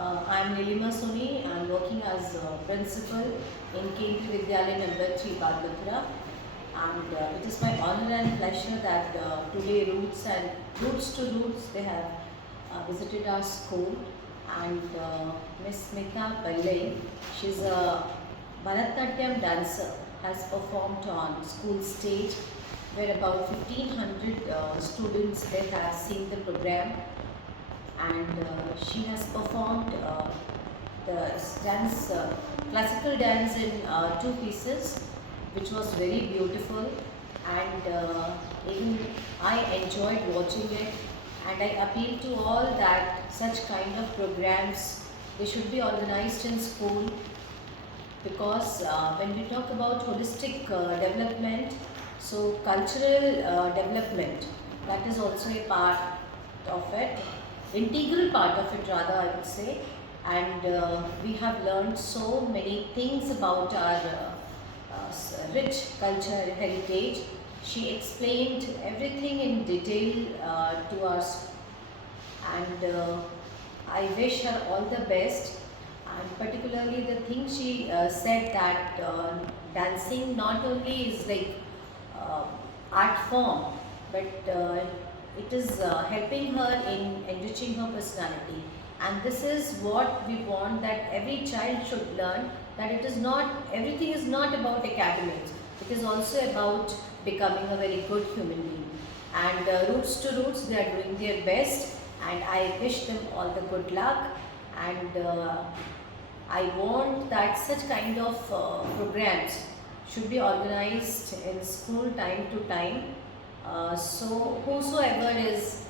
I'm Neelima Soni. I'm working as a principal in Kendriya Vidyalaya No.3 Baad Mathura. And it is my honor and pleasure that today Roots to Roots, they have visited our school. And Miss Smitha S Pillai, she's a Bharatanatyam dancer, has performed on school stage where about 1500 students they have seen the program, and she has performed the dance, classical dance in two pieces, which was very beautiful, and even I enjoyed watching it, and I appeal to all that such kind of programs, they should be organized in school, because when we talk about holistic development, so cultural development, that is also a part of it, integral part of it rather, I would say. And we have learned so many things about our rich culture heritage. She explained everything in detail to us, and I wish her all the best. And particularly the thing she said that dancing not only is like art form, but it is helping her in enriching her personality. And this is what we want, that every child should learn, that it is not, everything is not about academics, it is also about becoming a very good human being. And Roots to Roots, they are doing their best, and I wish them all the good luck. And I want that such kind of programs should be organized in school time to time. So whosoever is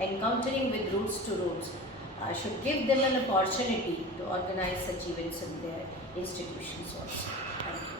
encountering with Roots to Roots should give them an opportunity to organize such events in their institutions also. Thank you.